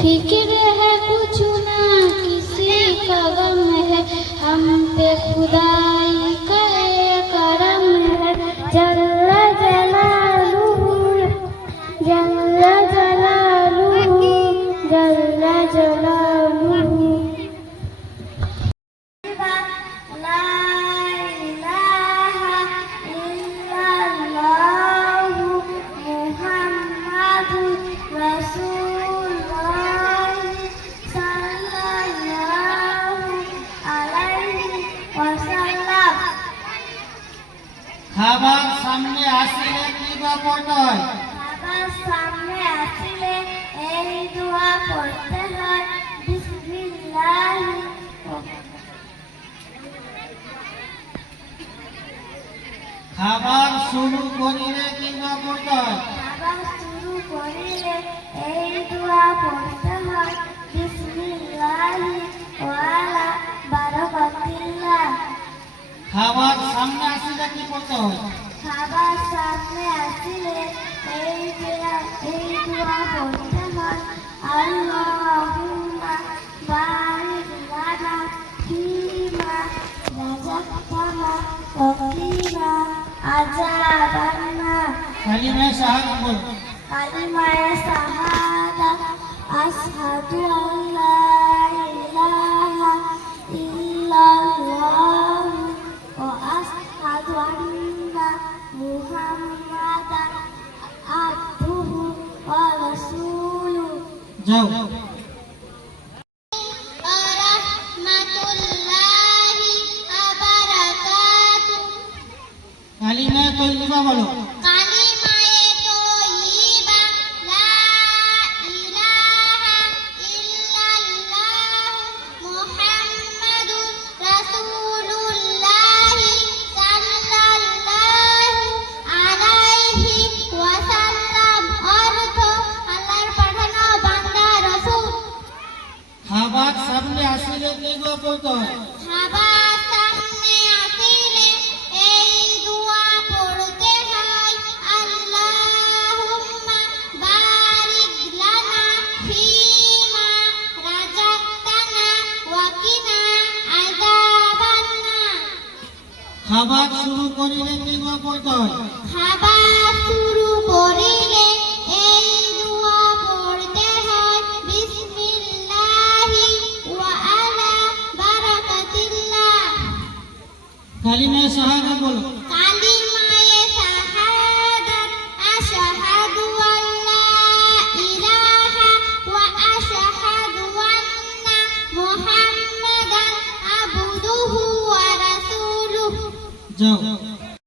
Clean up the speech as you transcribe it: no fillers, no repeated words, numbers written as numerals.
फिक्र है कुछ ना किसी का गम है, हम पे खुदाई का करम है। जल्ला जलालुहु जल्ला जलालुहु जल्ला जलालुहु। ला इलाहा इल्लल्लाहु मुहम्मदुर রাসূলুল্লাহ সাল্লাল্লাহু আলাইহি ওয়াসাল্লাম। খাবার সামনে আসিলে কি বা পড়তে হয়? খাবার সামনে আসিলে এই দোয়া পড়তে হয়, বিসমিল্লাহ। খাবার শুরু করিলে কি বা পড়তে হয়? খাবার শুরু করিলে এই দোয়া পড়তে হয়, বিসমিল্লাহি ওয়ালা বারাকাতিল্লাহ। খাবার সামনে আসিলে কি পড়তে হয়? খাবার সামনে আসিলে এই দোয়া পড়তে হয়, আল্লাহুম্মা বারিক লানা ফীমা রাযাকতানা ওয়া কিনা আযাবান্নার। কালিমা শাহাদাত বল। কালিমায়ে শাহাদাত আশহাদু আল্লা ইলাহা ইল্লাল্লাহ ওয়া আশহাদু আন্না মুহাম্মাদান আবদুহু ওয়া রাসূলুহু। যাও। রাহমাতুল্লাহি ওয়া বারাকাতুহু। কালিমা তয়্যিবা বলো। কালিমায়ে তয়্যিবা লা ইলাহা ইল্লাল্লাহ মুহাম্মাদুর রাসূলুল্লাহ সাল্লাল্লাহু আলাইহি ওয়াসাল্লাম। অর্থ আল্লাহর পাঠানো বান্দা রাসূল। খাবার সামনে আসিলে কি বা পড়তে হয়? খাবার সামনে আসিলে এই দোয়া পড়তে হয়, আল্লাহুম্মা বারিক লানা ফীমা রাযাকতানা ওয়া কিনা আযাবান্নার। খাবার শুরু করিলে কি বা পড়তে হয়? খাবার শুরু